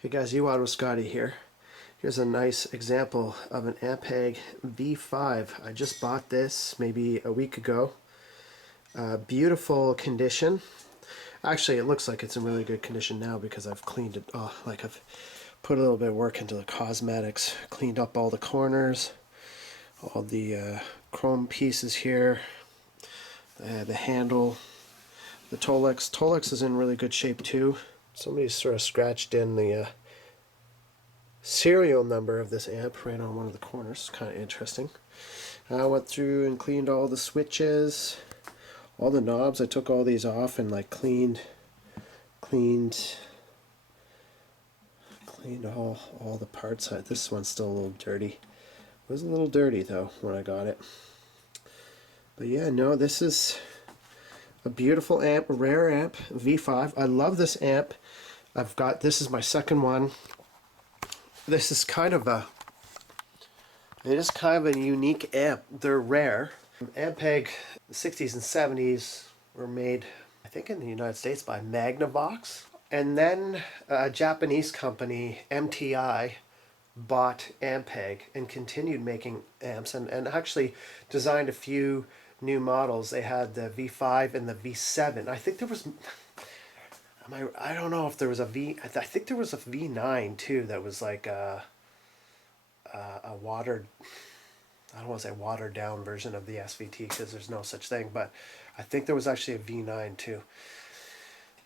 Hey guys, Ewad with Scotty here. Here's a nice example of an Ampeg V5. I just bought this maybe a week ago. Beautiful condition. Actually, it looks like it's in really good condition now because I've cleaned it. Like I've put a little bit of work into the cosmetics, cleaned up all the corners, all the chrome pieces here, the handle, the Tolex. Tolex is in really good shape too. Somebody sort of scratched in the serial number of this amp right on one of the corners. Kind of interesting. I went through and cleaned all the switches, all the knobs. I took all these off and like cleaned all the parts. This one's still a little dirty. It was a little dirty though when I got it. But yeah, no, this is a beautiful amp, a rare amp, V5. I love this amp. This is my second one. This is kind of a unique amp. They're rare. Ampeg, the 60s and 70s were made, I think, in the United States by Magnavox. And then a Japanese company, MTI, bought Ampeg and continued making amps and actually designed a few new models. They had the V5 and the V7. I think there was, I don't know if there was a I think there was a V9 too that was like a watered, I don't want to say watered down version of the SVT because there's no such thing, but I think there was actually a V9 too.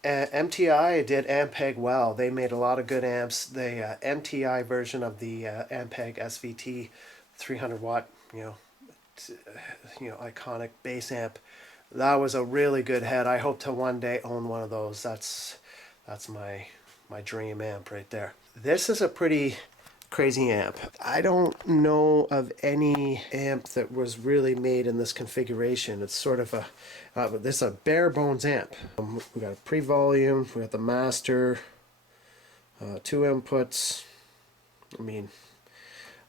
MTI did Ampeg well. They made a lot of good amps. The MTI version of the Ampeg SVT 300 watt, iconic bass amp, that was a really good head. I hope to one day own one of those. That's my dream amp right there. This is a pretty crazy amp. I don't know of any amp that was really made in this configuration. It's sort of this is a bare bones amp. We got a pre-volume, we got the master, 2 inputs. I mean,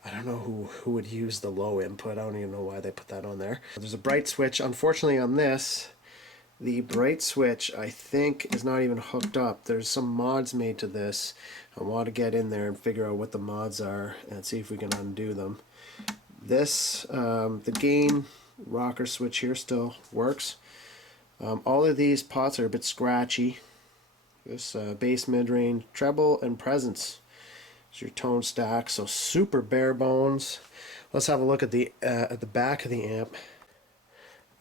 I don't know who would use the low input. I don't even know why they put that on there. There's a bright switch. Unfortunately on this, the bright switch I think is not even hooked up. There's some mods made to this. I want to get in there and figure out what the mods are and see if we can undo them. This, the gain rocker switch here still works. All of these pots are a bit scratchy. This bass, mid-range, treble, and presence. It's your tone stack, so super bare bones. Let's have a look at the back of the amp.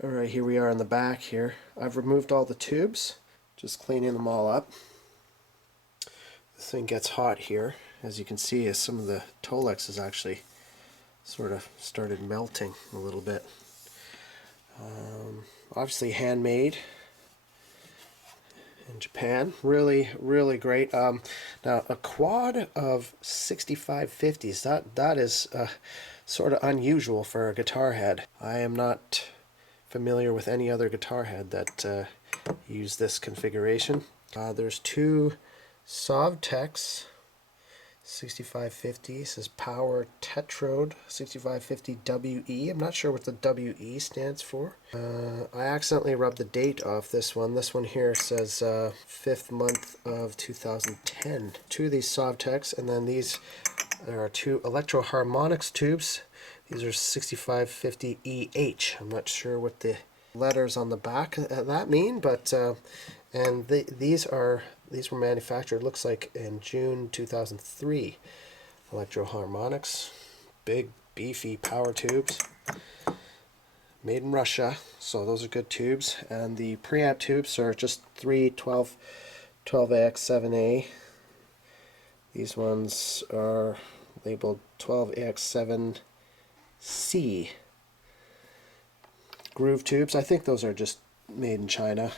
Alright, here we are in the back here. I've removed all the tubes, just cleaning them all up. This thing gets hot here. As you can see, as some of the Tolex is actually sort of started melting a little bit. Obviously handmade. in Japan. Really, really great. Now a quad of 6550s. That is sort of unusual for a guitar head. I am not familiar with any other guitar head that use this configuration. There's two Sovtex 6550. Says Power Tetrode 6550 WE. I'm not sure what the WE stands for. I accidentally rubbed the date off this one. This one here says 5th month of 2010. Two of these Sovtex, and then these there are two Electro Harmonics tubes. These are 6550 EH. I'm not sure what the letters on the back of that mean, but and these were manufactured, looks like, in June 2003. Electro Harmonics, big beefy power tubes, made in Russia, so those are good tubes. And the preamp tubes are just 12AX7A. These ones are labeled 12AX7C. Groove tubes, I think those are just made in China.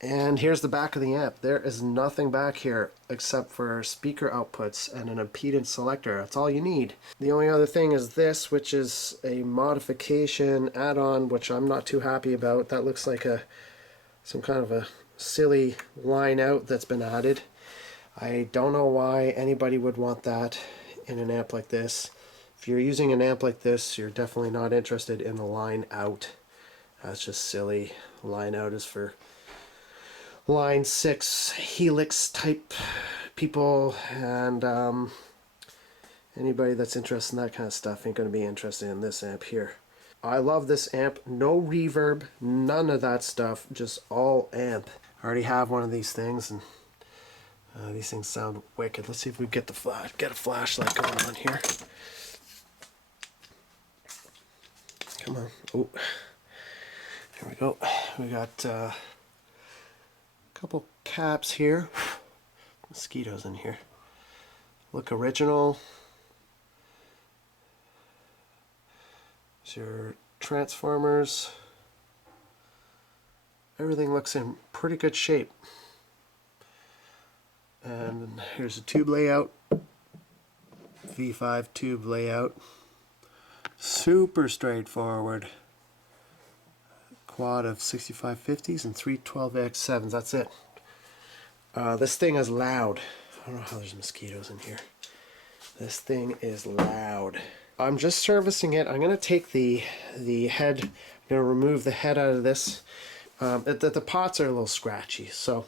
And here's the back of the amp. There is nothing back here except for speaker outputs and an impedance selector. That's all you need. The only other thing is this, which is a modification add-on, which I'm not too happy about. That looks like some kind of a silly line out that's been added. I don't know why anybody would want that in an amp like this. If you're using an amp like this, you're definitely not interested in the line out. That's just silly. Line out is for line 6 helix type people, and anybody that's interested in that kind of stuff ain't going to be interested in this amp here. I love this amp. No reverb, none of that stuff, just all amp. I already have one of these things, and these things sound wicked. Let's see if we get a flashlight going on here. Come on. Oh, there we go. We got a couple caps here. Mosquitoes in here. Look original. There's your transformers. Everything looks in pretty good shape. And here's a tube layout. V5 tube layout. Super straightforward. Quad of 6550s and 312X7s. That's it. This thing is loud. I don't know how there's mosquitoes in here. This thing is loud. I'm just servicing it. I'm going to take the head. I'm going to remove the head out of this. The pots are a little scratchy, so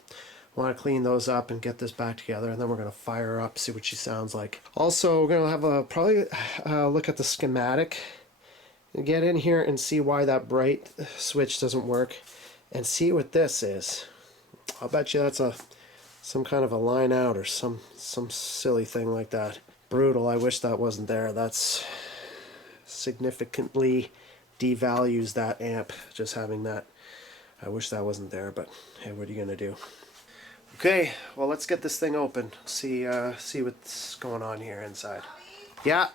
I want to clean those up and get this back together, and then we're going to fire her up, see what she sounds like. Also, we're going to have probably look at the schematic. Get in here and see why that bright switch doesn't work, and see what this is. I'll bet you that's some kind of a line out or some silly thing like that. Brutal. I wish that wasn't there. That's significantly devalues that amp, just having that. I wish that wasn't there, but hey, what are you gonna do? Okay, well, let's get this thing open. See what's going on here inside. Yeah.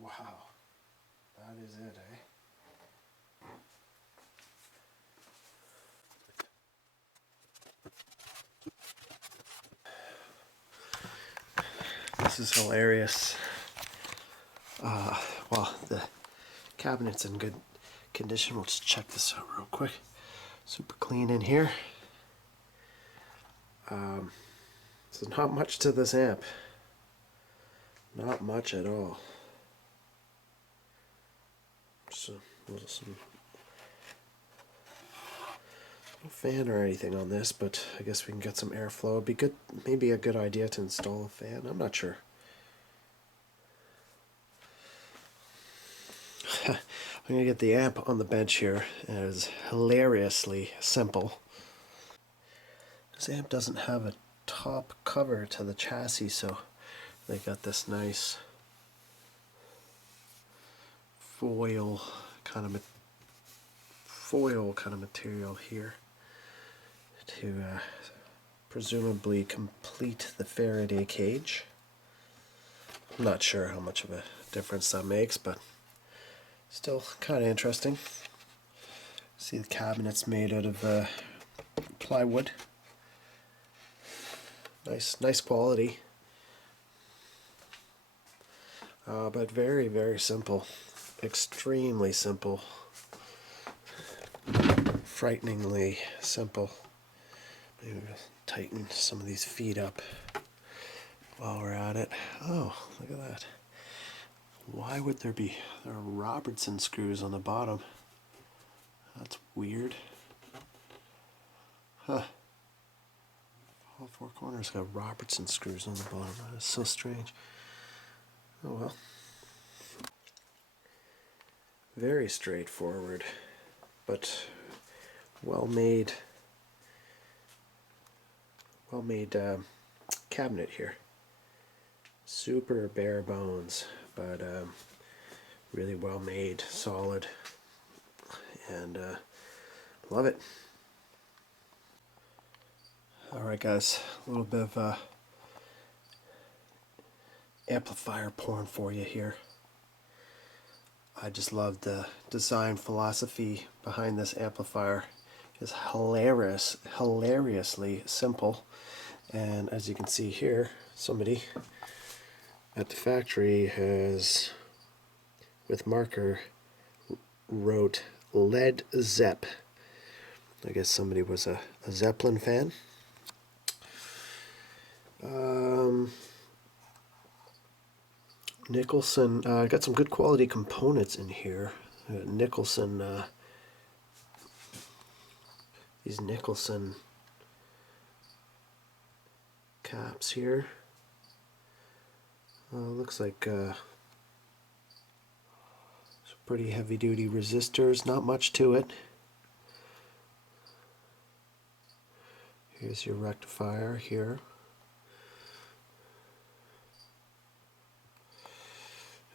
Wow, that is it, eh? This is hilarious. Well, the cabinet's in good condition. We'll just check this out real quick. Super clean in here. So not much to this amp. Not much at all. So, some no fan or anything on this, but I guess we can get some airflow. It'd be good, maybe a good idea to install a fan. I'm not sure. I'm gonna get the amp on the bench here, and it is hilariously simple. This amp doesn't have a top cover to the chassis, so they got this nice foil kind of material here to presumably complete the Faraday cage. I'm not sure how much of a difference that makes, but still kind of interesting. See, the cabinet's made out of plywood. Nice quality. But very, very simple. Extremely simple. Frighteningly simple. Maybe we'll tighten some of these feet up while we're at it. Oh, look at that. Why would there are Robertson screws on the bottom? That's weird. Huh. All four corners got Robertson screws on the bottom. That is so strange. Oh well. Very straightforward, but well-made cabinet here. Super bare bones, but really well made, solid, and love it. Alright guys, a little bit of amplifier porn for you here. I just love the design philosophy behind this amplifier. It's hilariously simple, and as you can see here, somebody at the factory has, with marker, wrote Led Zepp. I guess somebody was a Zeppelin fan. Nicholson, got some good quality components in here. Nicholson, these Nicholson caps here. Looks like some pretty heavy duty resistors, not much to it. Here's your rectifier here.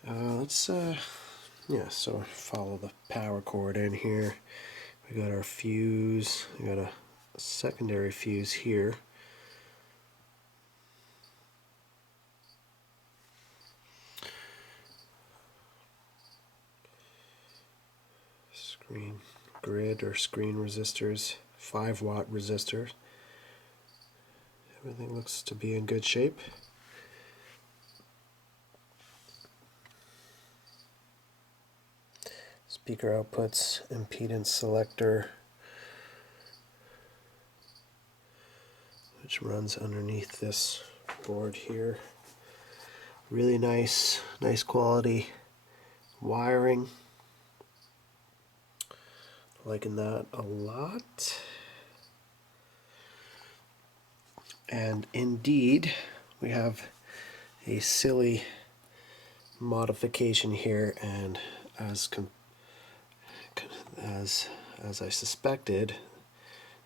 Let's so follow the power cord in here. We got our fuse. We got a secondary fuse here. Screen grid or screen resistors, 5-watt resistors. Everything looks to be in good shape. Speaker outputs, impedance selector, which runs underneath this board here. Really nice quality wiring. Liking that a lot. And indeed, we have a silly modification here, and as I suspected,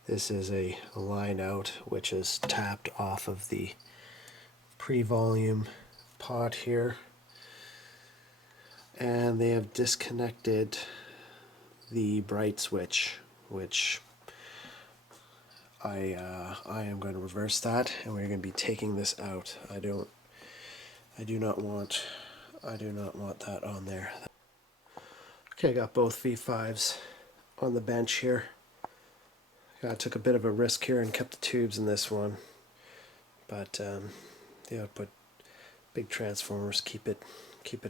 this is a line out which is tapped off of the pre-volume pot here, and they have disconnected the bright switch, which I am going to reverse that, and we're going to be taking this out. I do not want that on there. Okay, I got both V5s on the bench here. I took a bit of a risk here and kept the tubes in this one, but the output, big transformers, keep it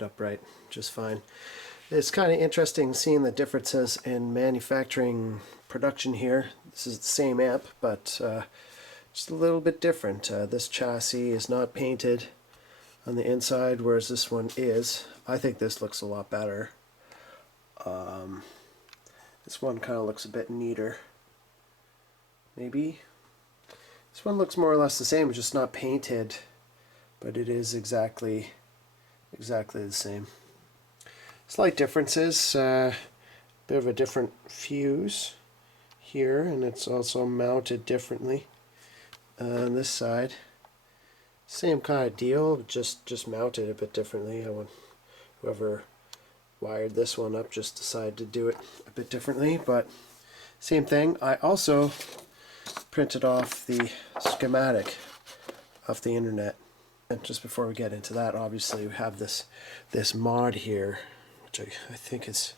upright just fine. It's kind of interesting seeing the differences in manufacturing production here. This is the same amp, but just a little bit different. This chassis is not painted on the inside, whereas this one is. I think this looks a lot better. This one kind of looks a bit neater. Maybe. This one looks more or less the same, just not painted, but it is exactly the same. Slight differences. Bit of a different fuse here, and it's also mounted differently. On this side, same kind of deal, just mounted a bit differently. Whoever wired this one up just decided to do it a bit differently, but same thing. I also printed off the schematic off the internet. And just before we get into that, obviously we have this mod here, which I think is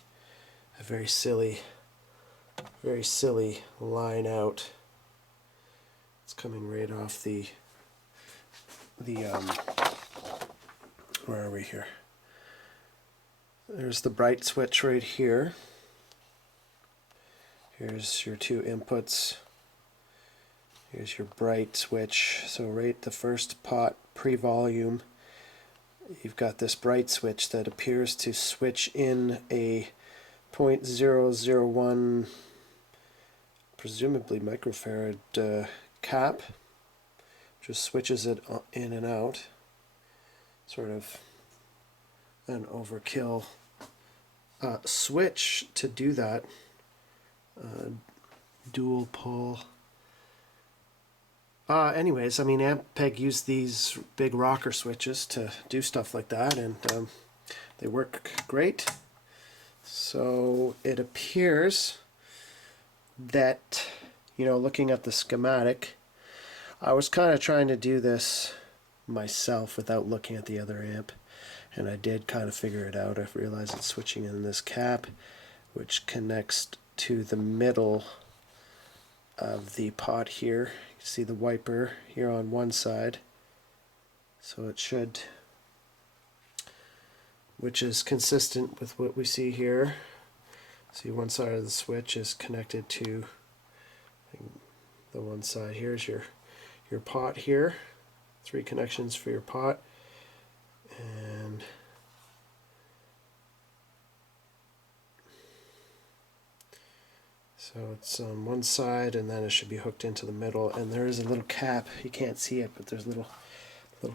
a very silly line out. It's coming right off the where are we here? There's the bright switch right here. Here's your two inputs. Here's your bright switch. So right the first pot pre-volume, you've got this bright switch that appears to switch in a 0.001 presumably microfarad cap. Just switches it in and out. Sort of an overkill switch to do that. Dual pull. Anyways, I mean, Ampeg used these big rocker switches to do stuff like that, and they work great. So it appears that, you know, looking at the schematic, I was kind of trying to do this myself without looking at the other amp, and I did kind of figure it out. I realized it's switching in this cap, which connects to the middle of the pot here. You see the wiper here on one side, so it should, which is consistent with what we see here. See, one side of the switch is connected to the one side. Here's your pot here, 3 connections for your pot, and so it's on one side, and then it should be hooked into the middle. And there is a little cap. You can't see it, but there's a little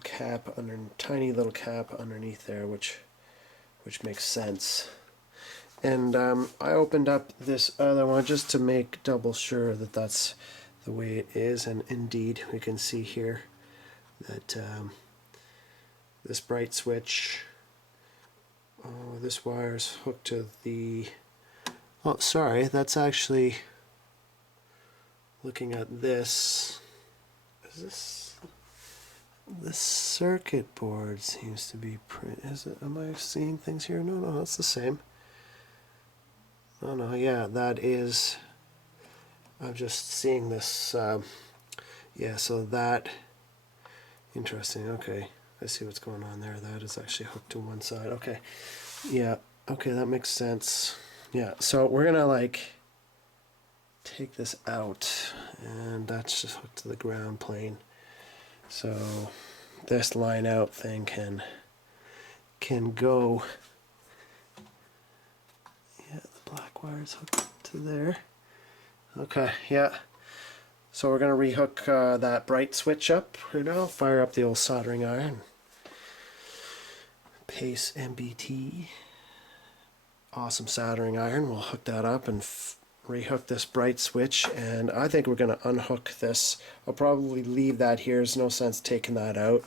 cap tiny little cap underneath there, which makes sense. And I opened up this other one just to make double sure that that's the way it is, and indeed we can see here that this bright switch, this wire is hooked to the, oh sorry, that's actually, looking at this, this circuit board seems to be am I seeing things here? No, that's the same. No, yeah, that is, I'm just seeing this, yeah, so that, interesting, okay, I see what's going on there. That is actually hooked to one side, okay, yeah, okay, that makes sense. Yeah, so we're gonna like take this out, and that's just hooked to the ground plane. So this line out thing can go, yeah, the black wire is hooked to there. Okay, yeah. So we're going to rehook that bright switch up right now. Fire up the old soldering iron. Pace MBT. Awesome soldering iron. We'll hook that up and rehook this bright switch. And I think we're going to unhook this. I'll probably leave that here. There's no sense taking that out.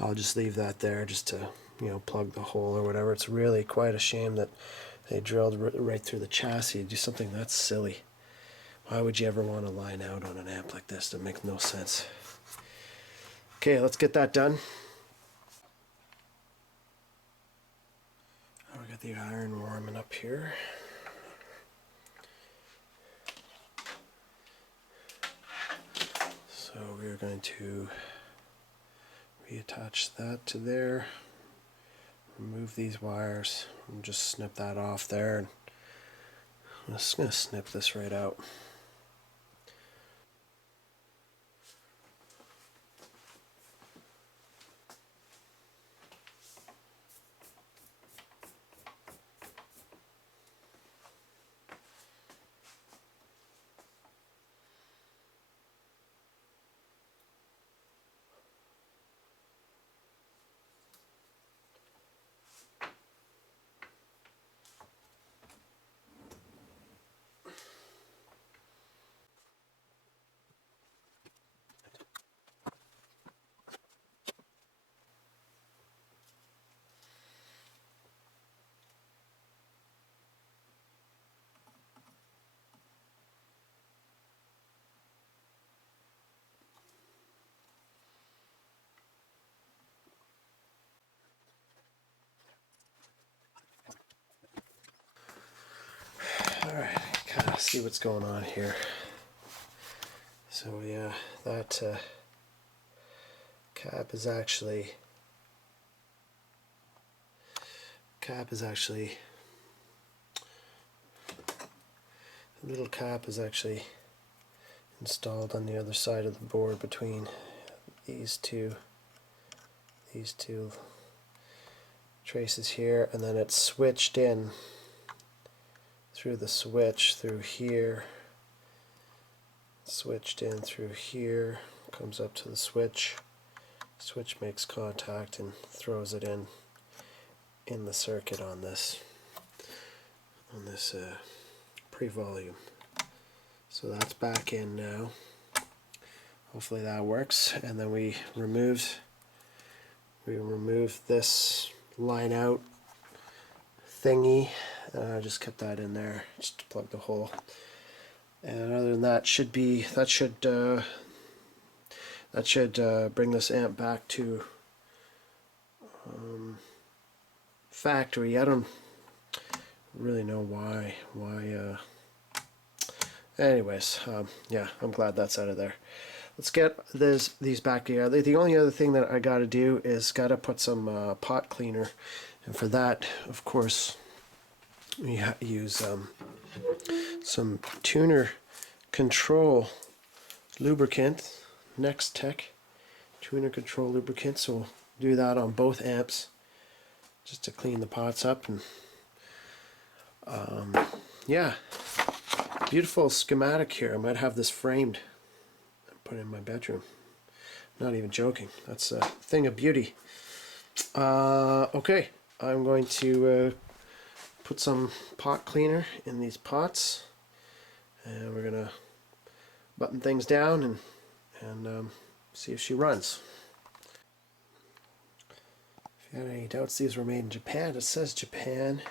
I'll just leave that there just to, you know, plug the hole or whatever. It's really quite a shame that they drilled right through the chassis to do something that's silly. Why would you ever want to line out on an amp like this? That makes no sense. Okay, let's get that done. We got the iron warming up here. So we're going to reattach that to there. Remove these wires and just snip that off there. I'm just going to snip this right out. see what's going on here. So yeah, that cap is actually the little cap is actually installed on the other side of the board between these two traces here, and then it's switched in through the switch through here, switched in through here, comes up to the switch makes contact and throws it in the circuit on this pre-volume. So that's back in now. Hopefully that works. And then we removed this line out thingy. I just kept that in there just to plug the hole. And other than that, that should bring this amp back to factory. I don't really know why. Anyways, yeah, I'm glad that's out of there. Let's get these back together. The only other thing that I got to do is got to put some pot cleaner, and for that, of course, we use some tuner control lubricant, Next Tech tuner control lubricant. So we'll do that on both amps just to clean the pots up. And yeah, beautiful schematic here. I might have this framed and put in my bedroom. Not even joking. That's a thing of beauty. Okay, I'm going to put some pot cleaner in these pots, and we're gonna button things down and see if she runs. If you had any doubts these were made in Japan, it says Japan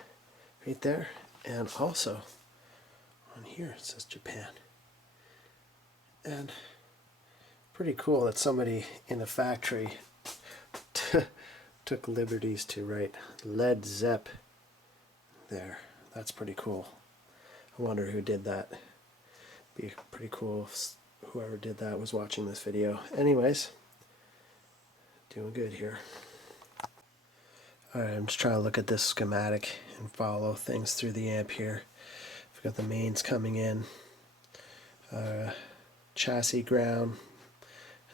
right there, and also on here it says Japan. And pretty cool that somebody in a factory took liberties to write Led Zepp there. That's pretty cool. I wonder who did that. Be pretty cool if whoever did that was watching this video. Anyways, doing good here. Alright, I'm just trying to look at this schematic and follow things through the amp here. We've got the mains coming in, chassis ground,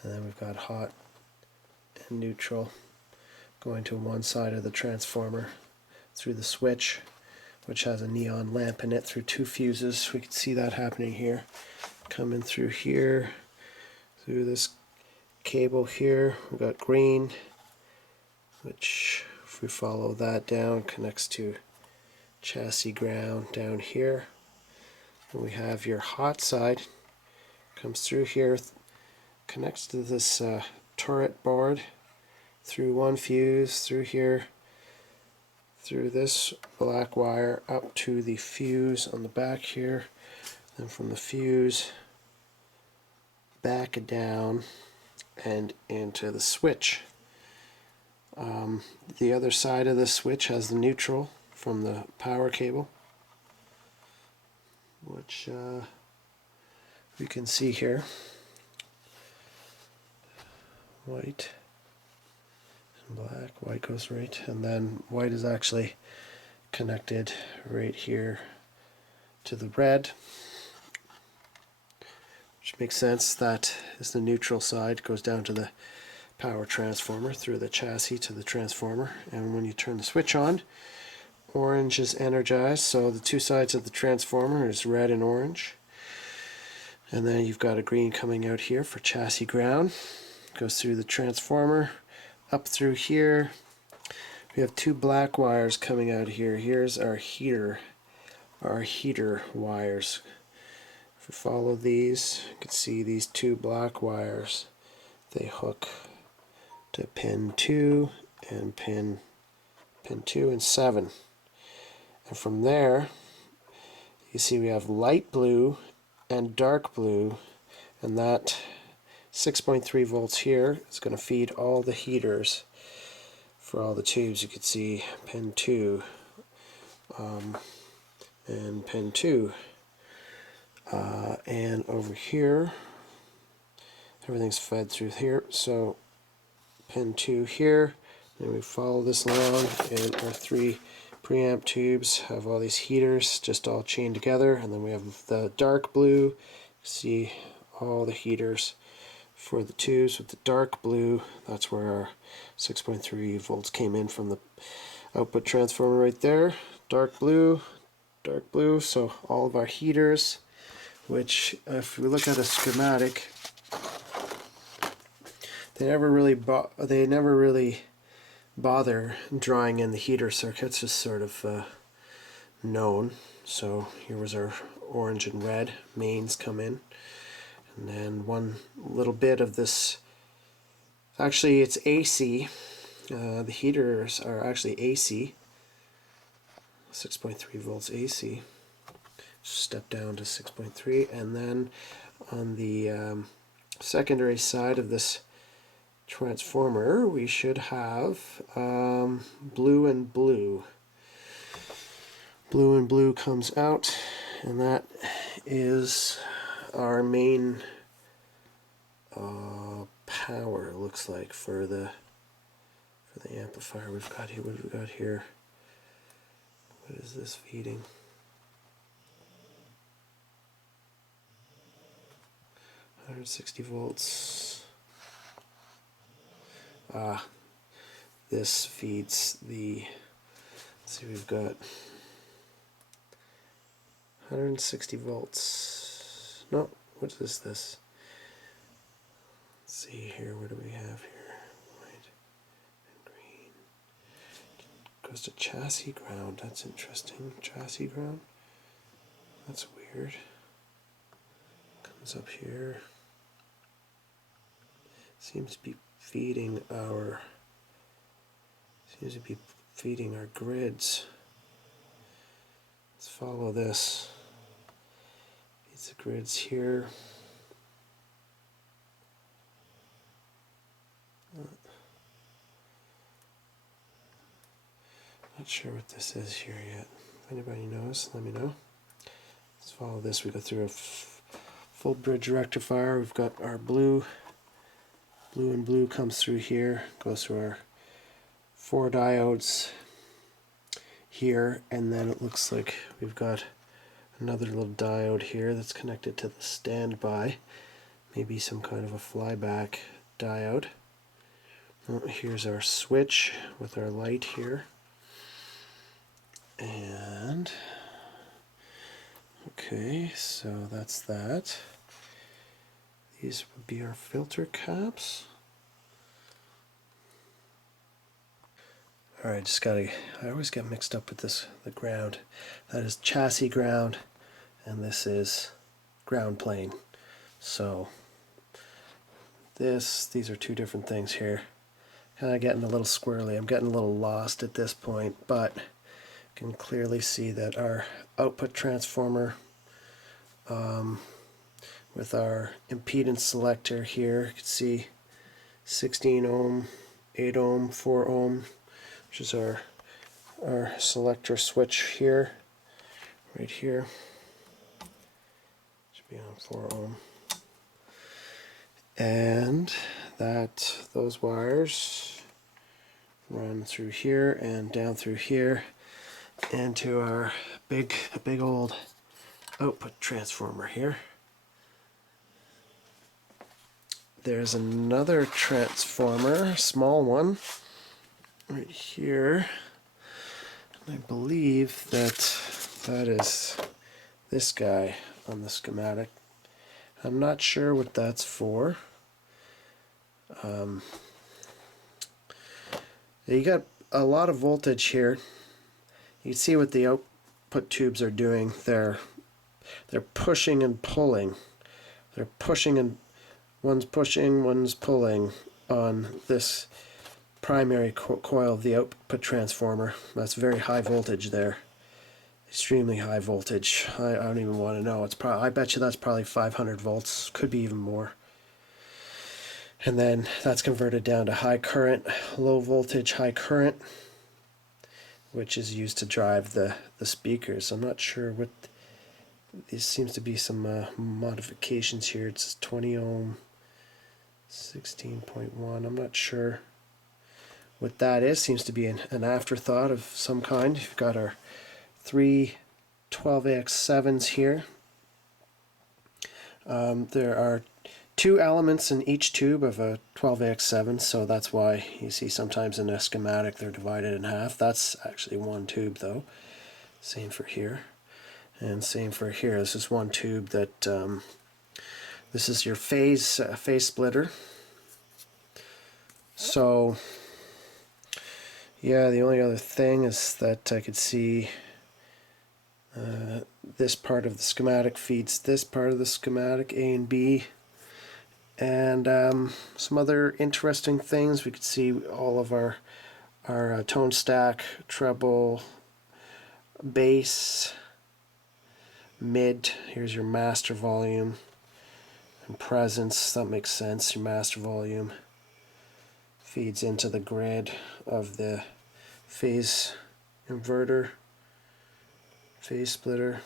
and then we've got hot and neutral going to one side of the transformer through the switch, which has a neon lamp in it, through two fuses. We can see that happening here. Coming through here, through this cable here, we've got green, which if we follow that down connects to chassis ground down here. And we have your hot side, comes through here, connects to this turret board through one fuse, through here, through this black wire up to the fuse on the back here, and from the fuse back down and into the switch. The other side of the switch has the neutral from the power cable, which we can see here. White and black. White goes right, and then white is actually connected right here to the red, which makes sense. That is the neutral side, goes down to the power transformer through the chassis to the transformer, and when you turn the switch on, orange is energized, so the two sides of the transformer is red and orange. And then you've got a green coming out here for chassis ground, goes through the transformer up through here. We have two black wires coming out here. Here's our heater wires. If we follow these, you can see these two black wires. They hook to pin 2 and pin 2 and 7. And from there, you see we have light blue and dark blue, and that 6.3 volts here is going to feed all the heaters for all the tubes. You can see pin 2 and pin 2. And over here, everything's fed through here. So pin 2 here, and we follow this along, and our 3 preamp tubes have all these heaters just all chained together, and then we have the dark blue. See all the heaters for the tubes with the dark blue. That's where our 6.3 volts came in from the output transformer right there. Dark blue, dark blue. So all of our heaters, which if we look at a schematic, they never really bother drawing in the heater circuits. Just sort of known. So here was our orange and red mains come in, and then one little bit of this. Actually, it's AC. The heaters are actually AC. 6.3 volts AC. Step down to 6.3, and then on the secondary side of this transformer, we should have blue and blue. Blue and blue comes out, and that is our main power. Looks like for the amplifier. We've got here. What have we got here? What is this feeding? $160 volts. This feeds the. Let's see, we've got 160 volts. No, what is this? Let's see here. What do we have here? White and green. Goes to chassis ground. That's interesting. Chassis ground. That's weird. Comes up here. Seems to be feeding our grids. Let's follow this. Feeds the grids here. Not sure what this is here yet. If anybody knows, let me know. Let's follow this. We go through a full bridge rectifier. We've got our blue. Blue and blue comes through here, goes through our 4 diodes here, and then it looks like we've got another little diode here that's connected to the standby, maybe some kind of a flyback diode. Here's our switch with our light here, and okay, so that's that. These would be our filter caps. Alright, I always get mixed up with this, the ground. That is chassis ground, and this is ground plane. So, these are two different things here. Kind of getting a little squirrely. I'm getting a little lost at this point, but you can clearly see that our output transformer with our impedance selector here, you can see 16 ohm, 8 ohm, 4 ohm, which is our selector switch here, right here. Should be on 4 ohm. And those wires run through here and down through here into our big old output transformer here. There's another transformer, small one, right here. And I believe that is this guy on the schematic. I'm not sure what that's for. You got a lot of voltage here. You can see what the output tubes are doing. They're pushing and pulling. They're pushing and one's pushing, one's pulling on this primary coil of the output transformer. That's very high voltage there. Extremely high voltage. I don't even want to know. I bet you that's probably 500 volts, could be even more. And then that's converted down to high current, low voltage, high current, which is used to drive the speakers. I'm not sure There seems to be some modifications here. It's 20 ohm, 16.1. I'm not sure what that is. Seems to be an afterthought of some kind. We've got our three 12AX7s here. There are two elements in each tube of a 12AX7, so that's why you see sometimes in a schematic they're divided in half. That's actually one tube though. Same for here. And same for here. This is one tube that this is your phase splitter. So yeah, the only other thing is that I could see this part of the schematic feeds this part of the schematic, A and B. And some other interesting things. We could see all of our tone stack, treble, bass, mid. Here's your master volume and presence. That makes sense. Your master volume feeds into the grid of the phase inverter, phase splitter.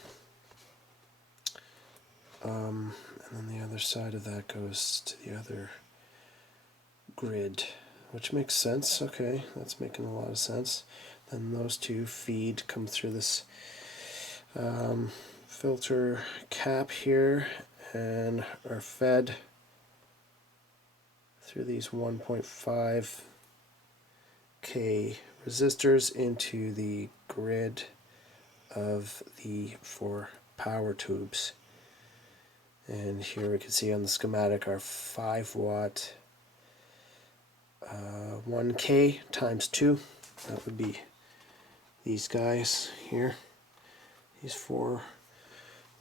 And then the other side of that goes to the other grid, which makes sense. Okay, that's making a lot of sense. Then those two come through this filter cap here and are fed through these 1.5K resistors into the grid of the 4 power tubes. And here we can see on the schematic our 5 watt 1K times 2. That would be these guys here. These 4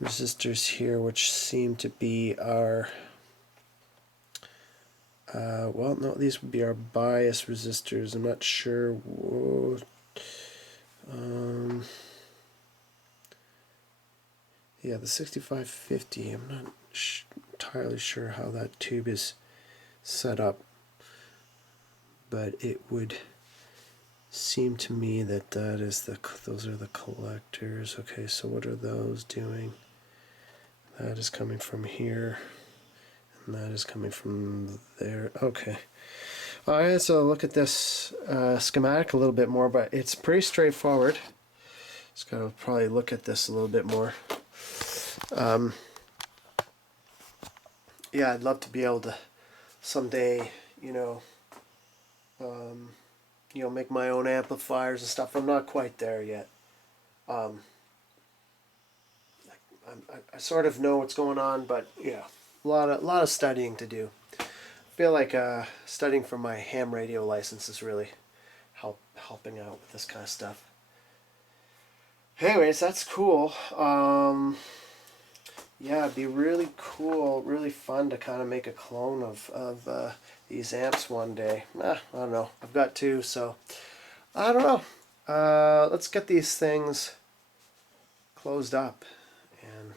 resistors here, which seem to be our well, no, these would be our bias resistors. I'm not sure. Yeah, the 6550. I'm not entirely sure how that tube is set up, but it would seem to me that those are the collectors. Okay, so what are those doing? That is coming from here, and that is coming from there. Okay. Alright, so look at this schematic a little bit more, but it's pretty straightforward. Just gotta probably look at this a little bit more. Yeah, I'd love to be able to someday, make my own amplifiers and stuff. I'm not quite there yet. I sort of know what's going on, but yeah, a lot of studying to do. I feel like studying for my ham radio license is really helping out with this kind of stuff. Anyways, that's cool. Yeah, it'd be really cool, really fun to kind of make a clone of these amps one day. I don't know. I've got 2, so I don't know. Let's get these things closed up and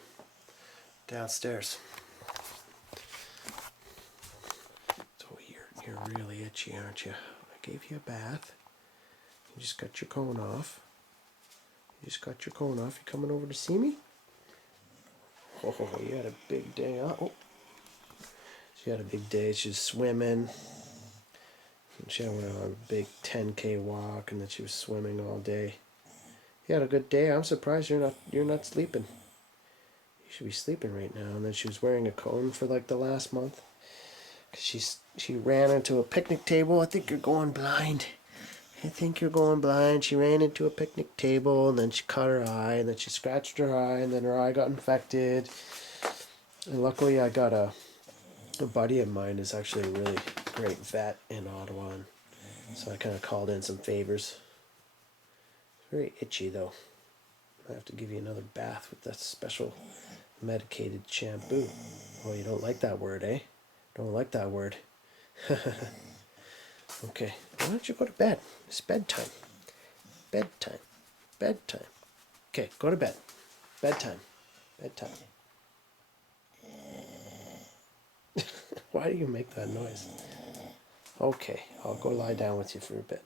downstairs. So you're really itchy, aren't you? I gave you a bath. You just got your cone off. You coming over to see me? Oh, you had a big day, huh? Oh. She had a big day. She was swimming. And she went on a big 10K walk, and then she was swimming all day. You had a good day. I'm surprised you're not sleeping. You should be sleeping right now. And then she was wearing a cone for like the last month. She ran into a picnic table. I think you're going blind. She ran into a picnic table, and then she cut her eye, and then she scratched her eye, and then her eye got infected. And luckily I got a buddy of mine is actually a really great vet in Ottawa, and so I kind of called in some favors. Very itchy though. I have to give you another bath with that special medicated shampoo. Oh, you don't like that word, eh? Don't like that word. Okay, why don't you go to bed? It's bedtime. Bedtime. Okay, go to bed. Bedtime. Why do you make that noise? Okay, I'll go lie down with you for a bit.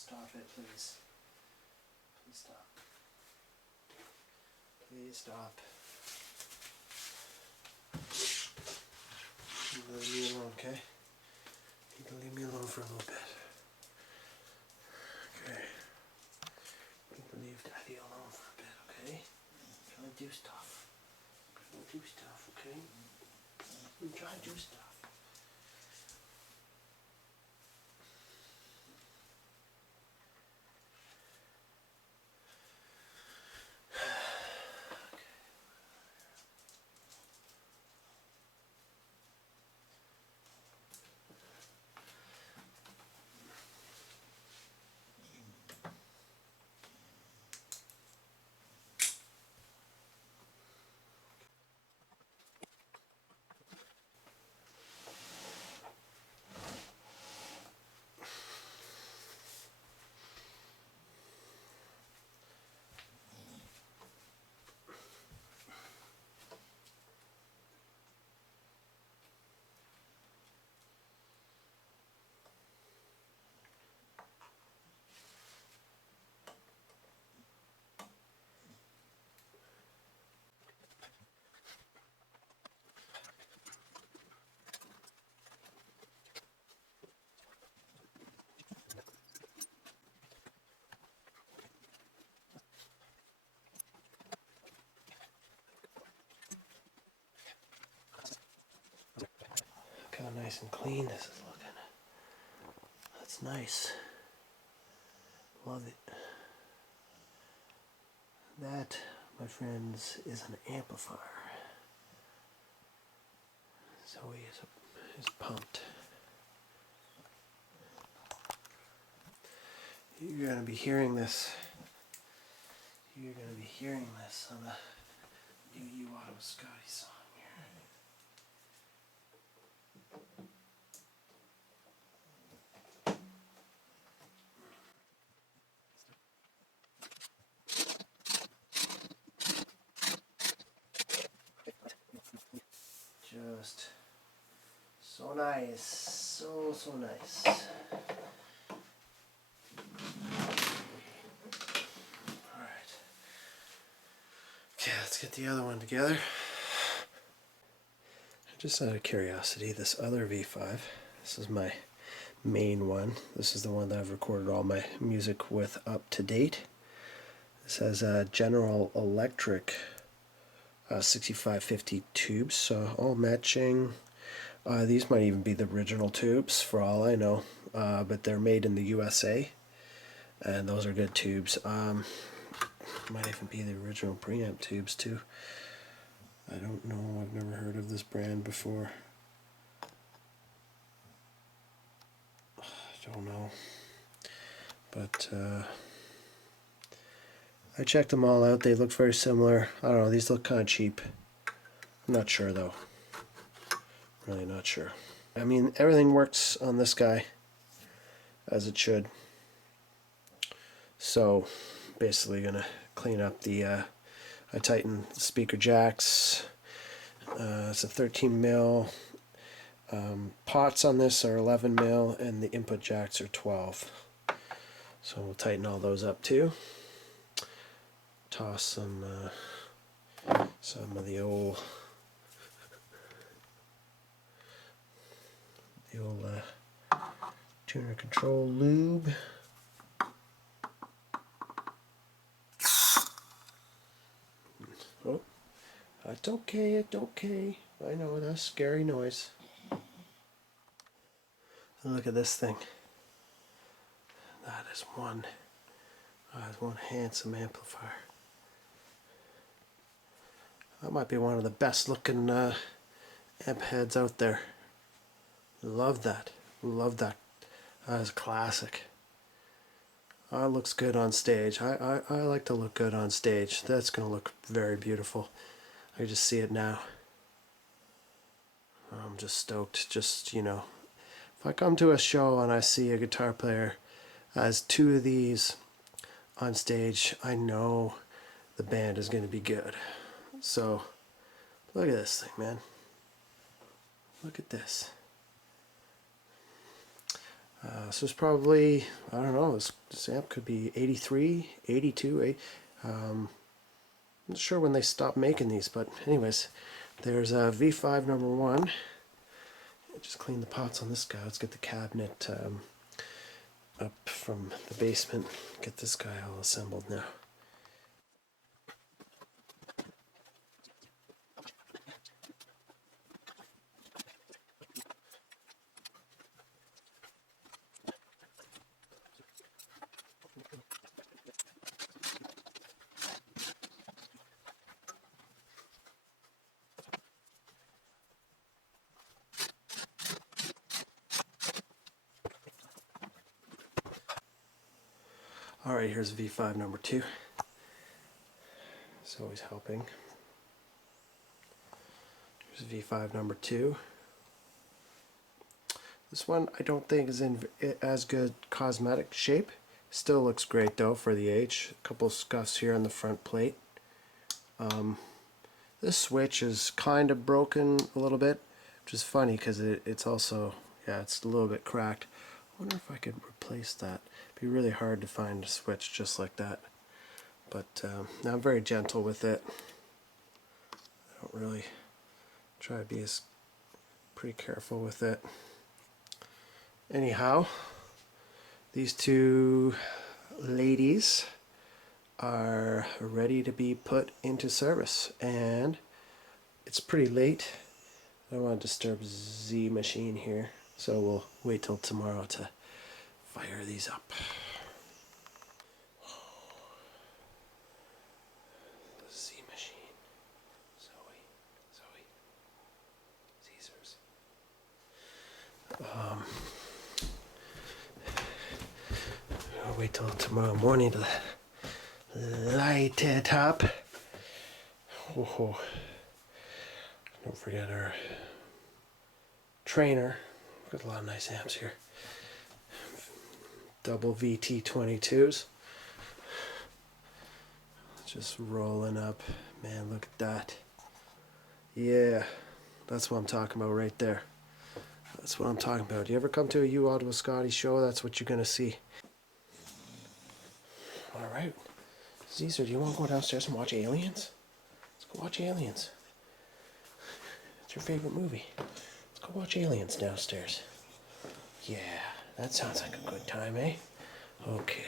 Stop it, please. Please stop. Please stop. You can leave me alone, okay? You can leave me alone for a little bit. Okay. You can leave Daddy alone for a bit, okay? I'm trying to do stuff. I'm trying to do stuff, okay? I'm trying to do stuff. Look how nice and clean this is looking. That's nice. Love it. That, my friends, is an amplifier. So he's pumped. You're going to be hearing this. You're going to be hearing this on a new U Auto Scotty song here. Just so nice, so nice. Alright. Okay, let's get the other one together. Just out of curiosity, this other V5, this is my main one. This is the one that I've recorded all my music with up to date. This has a General Electric 6550 tubes, so all matching. These might even be the original tubes for all I know, but they're made in the USA, and those are good tubes. Might even be the original preamp tubes too. I don't know, I've never heard of this brand before. I don't know, but I checked them all out. They look very similar. I don't know, these look kind of cheap. I'm not sure though. Really not sure. I mean, everything works on this guy as it should. So basically gonna clean up the I tightened the speaker jacks. It's a 13 mil. Pots on this are 11 mil and the input jacks are 12. So we'll tighten all those up too. Toss some of the old tuner control lube. Oh, it's okay, it's okay. I know, that's a scary noise. Look at this thing. That is one handsome amplifier. That might be one of the best looking amp heads out there. Love that. Love that. That is a classic. It looks good on stage. I like to look good on stage. That's going to look very beautiful. I just see it now. I'm just stoked. Just, you know, if I come to a show and I see a guitar player has two of these on stage, I know the band is going to be good. So, look at this thing, man. Look at this. This is probably, I don't know, this amp could be 83, 82, I'm not sure when they stopped making these, but anyways, there's a V5 number 1. Just clean the pots on this guy. Let's get the cabinet up from the basement. Get this guy all assembled now. Alright, here's V5 number 2. It's always helping. Here's V5 number 2. This one I don't think is in as good cosmetic shape. Still looks great though for the age. A couple scuffs here on the front plate. This switch is kind of broken a little bit, which is funny because it's also, yeah, it's a little bit cracked. I wonder if I could replace that. It'd be really hard to find a switch just like that. But I'm very gentle with it. I don't really try to be pretty careful with it. Anyhow, these two ladies are ready to be put into service, and it's pretty late. I don't want to disturb Z machine here, so we'll wait till tomorrow to fire these up. Z machine, Zoe, Caesars. I'll wait till tomorrow morning to light it up. Oh, don't forget our trainer. We've got a lot of nice amps here. Double VT22s. Just rolling up. Man, look at that. Yeah, that's what I'm talking about right there. That's what I'm talking about. You ever come to a U Audio Scotty show? That's what you're going to see. Alright. Caesar, do you want to go downstairs and watch Aliens? Let's go watch Aliens. It's your favorite movie. Let's go watch Aliens downstairs. Yeah, that sounds like a good time, eh? Okay.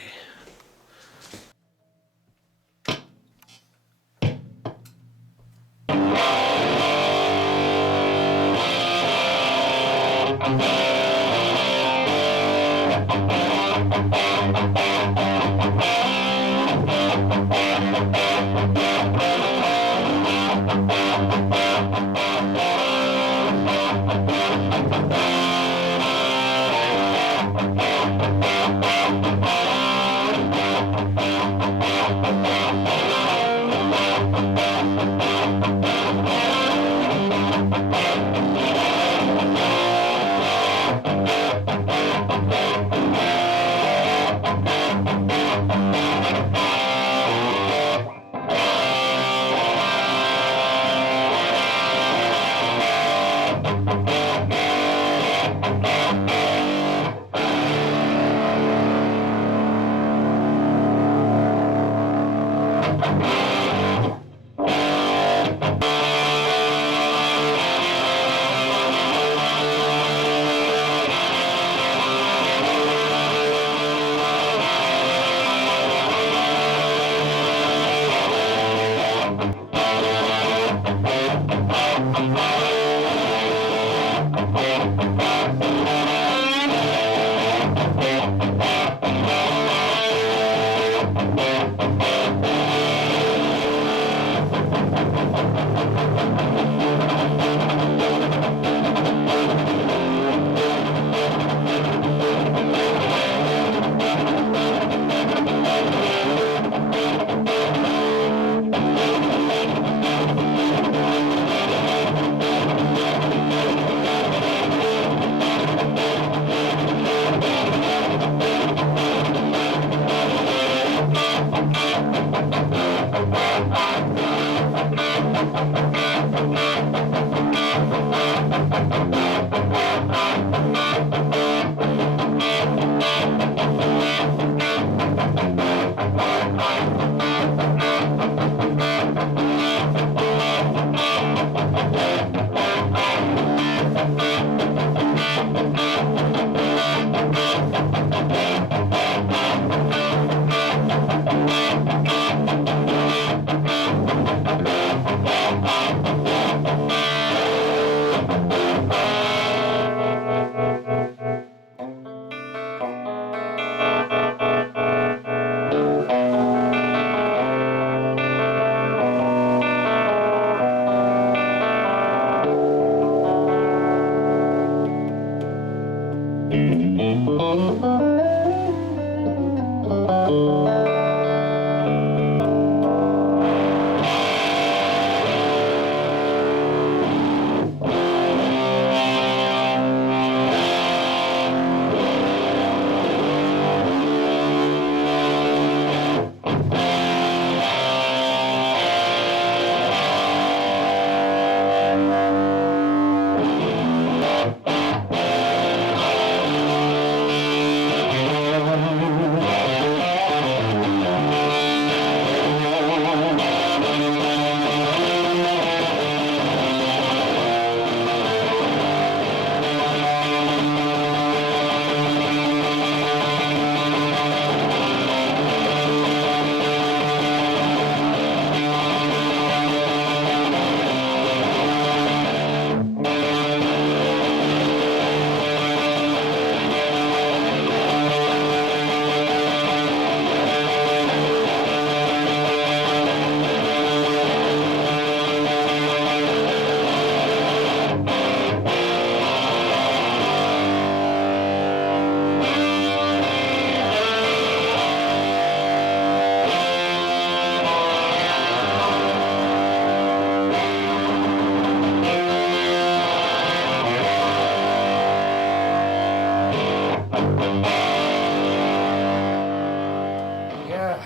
Yeah.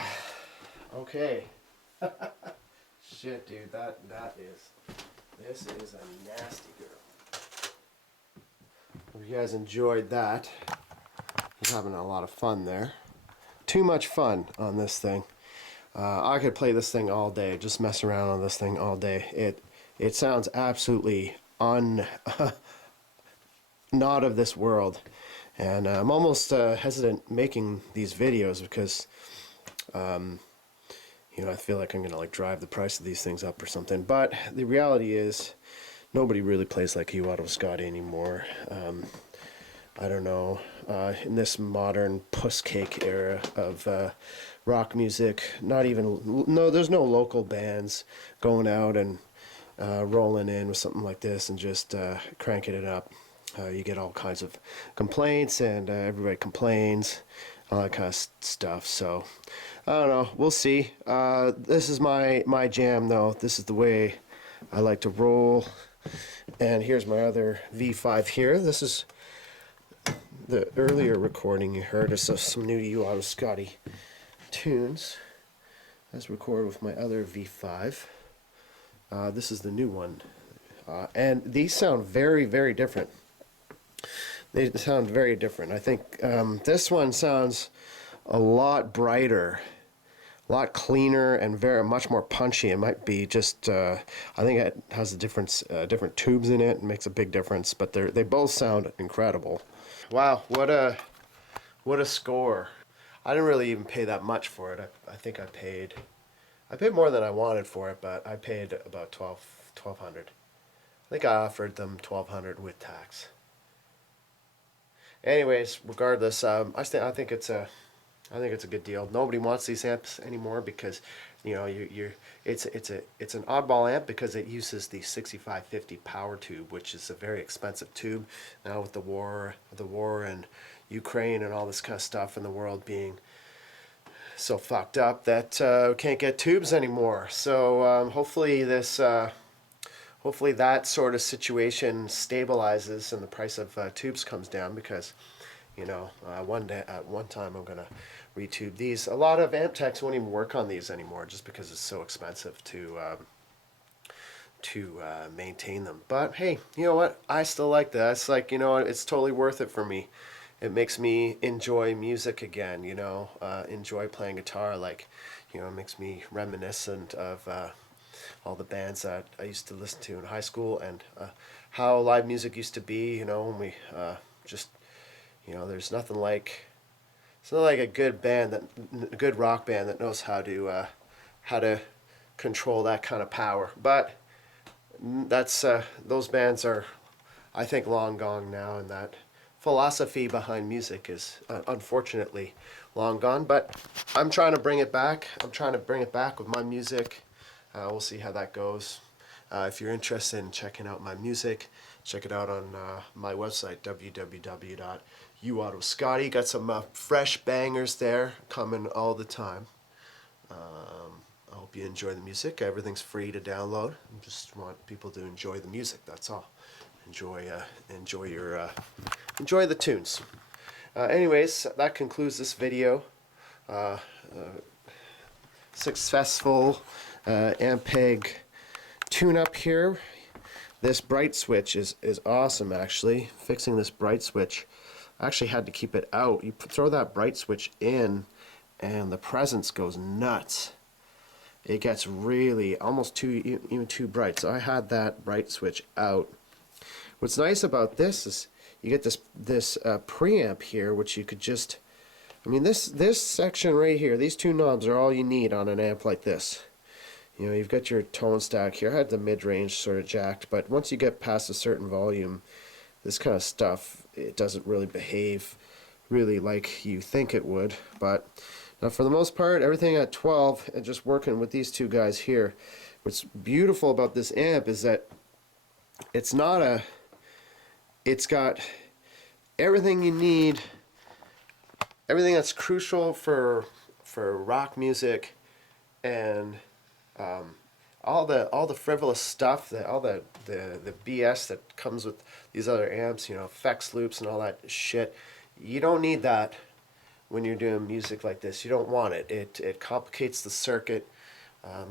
Okay. Shit, dude, this is a nasty girl. Hope you guys enjoyed that. He's having a lot of fun there. Too much fun on this thing. I could play this thing all day, just mess around on this thing all day. It sounds absolutely not of this world, and I'm almost hesitant making these videos because you know, I feel like I'm gonna like drive the price of these things up or something. But the reality is, nobody really plays like you out of Scotty anymore. I don't know. In this modern puss cake era of rock music, there's no local bands going out and rolling in with something like this and just cranking it up. You get all kinds of complaints, and everybody complains, all that kind of stuff. So I don't know, we'll see. This is my jam though. This is the way I like to roll. And here's my other V5 here. This is the earlier recording you heard. It's some new You Out of Scotty tunes. That's recorded with my other V5. This is the new one. And these sound very, very different. They sound very different. I think this one sounds a lot brighter, a lot cleaner, and much more punchy. It might be just, I think it has a different tubes in it. It makes a big difference, but they both sound incredible. Wow, what a score. I didn't really even pay that much for it. I think I paid more than I wanted for it, but I paid about $1,200. I think I offered them $1,200 with tax. Anyways, regardless, I think it's a good deal. Nobody wants these amps anymore because, you know, it's an oddball amp because it uses the 6550 power tube, which is a very expensive tube now with the war in Ukraine and all this kind of stuff in the world being so fucked up that we can't get tubes anymore. So hopefully hopefully that sort of situation stabilizes and the price of tubes comes down, because, you know, one time I'm gonna retube these. A lot of amp techs won't even work on these anymore just because it's so expensive to maintain them. But hey, you know what? I still like that. It's like, you know, it's totally worth it for me. It makes me enjoy music again. You know, enjoy playing guitar. Like, you know, it makes me reminiscent of all the bands that I used to listen to in high school, and how live music used to be. You know, when we just, you know, there's nothing like a good rock band that knows how to control that kind of power. But that's those bands are, I think, long gone now, and that philosophy behind music is unfortunately long gone. But I'm trying to bring it back. I'm trying to bring it back with my music. We'll see how that goes. If you're interested in checking out my music, check it out on my website, www Auto Scotty. Got some fresh bangers there coming all the time. I hope you enjoy the music. Everything's free to download. I just want people to enjoy the music. That's all. Enjoy the tunes. Anyways, that concludes this video. Successful Ampeg Tune Up here. This bright switch is awesome, actually. Fixing this bright switch, I actually had to keep it out. You throw that bright switch in and the presence goes nuts. It gets really almost even too bright. So I had that bright switch out. What's nice about this is you get this preamp here, which you could just, I mean, this section right here, these two knobs are all you need on an amp like this. You know, you've got your tone stack here. I had the mid-range sort of jacked, but once you get past a certain volume, this kind of stuff, it doesn't really behave really like you think it would. But now for the most part, everything at 12 and just working with these two guys here. What's beautiful about this amp is that it's got everything you need, everything that's crucial for rock music, and all the frivolous stuff, all the BS that comes with these other amps, you know, effects loops and all that shit. You don't need that when you're doing music like this. You don't want it. It complicates the circuit,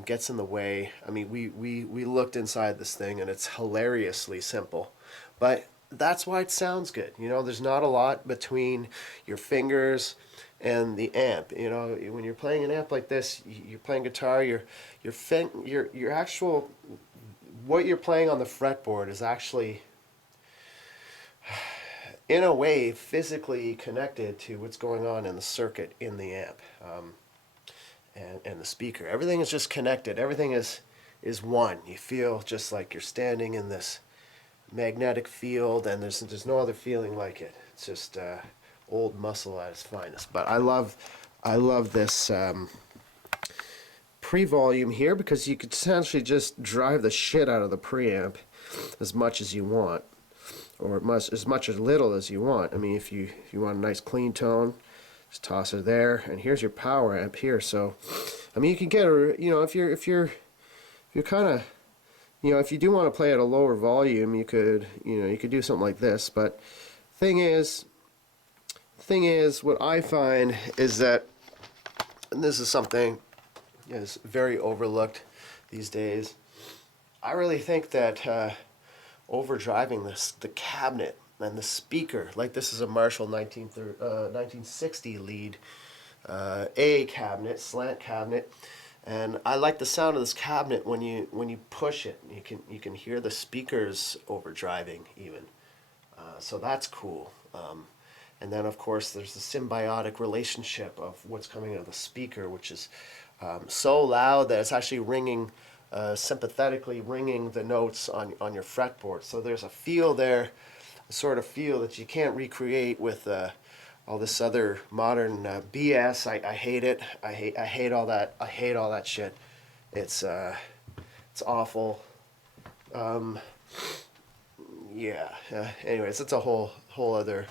gets in the way. I mean, we looked inside this thing and it's hilariously simple, but that's why it sounds good. You know, there's not a lot between your fingers and the amp. You know, when you're playing an amp like this, you're playing guitar, your actual, what you're playing on the fretboard is actually in a way physically connected to what's going on in the circuit in the amp, and the speaker. Everything is just connected. Everything is one. You feel just like you're standing in this magnetic field, and there's no other feeling like it. It's just old muscle at its finest. But I love this pre-volume here, because you could essentially just drive the shit out of the preamp as much as you want, or as much or little as you want. I mean, if you want a nice clean tone, just toss it there, and here's your power amp here. So I mean, you can get a, you know, if you're kind of, you know, if you do want to play at a lower volume, you could do something like this. But thing is, what I find is that, and this is something is very overlooked these days, I really think that overdriving the cabinet and the speaker, like this is a Marshall 1960 lead A cabinet, slant cabinet, and I like the sound of this cabinet when you push it. You can hear the speakers overdriving even, so that's cool. And then of course there's the symbiotic relationship of what's coming out of the speaker, which is so loud that it's actually ringing, sympathetically ringing the notes on your fretboard. So there's a feel there, a sort of feel that you can't recreate with all this other modern BS. I hate it. I hate all that. I hate all that shit. It's awful. Yeah. Anyways, it's a whole other.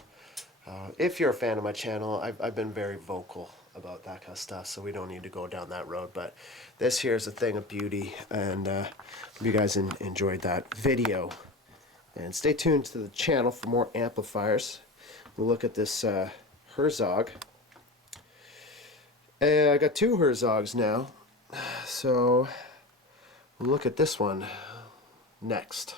If you're a fan of my channel, I've been very vocal about that kind of stuff, so we don't need to go down that road. But this here is a thing of beauty, and hope you guys enjoyed that video. And stay tuned to the channel for more amplifiers. We'll look at this Herzog. And I got two Herzogs now, so we'll look at this one next.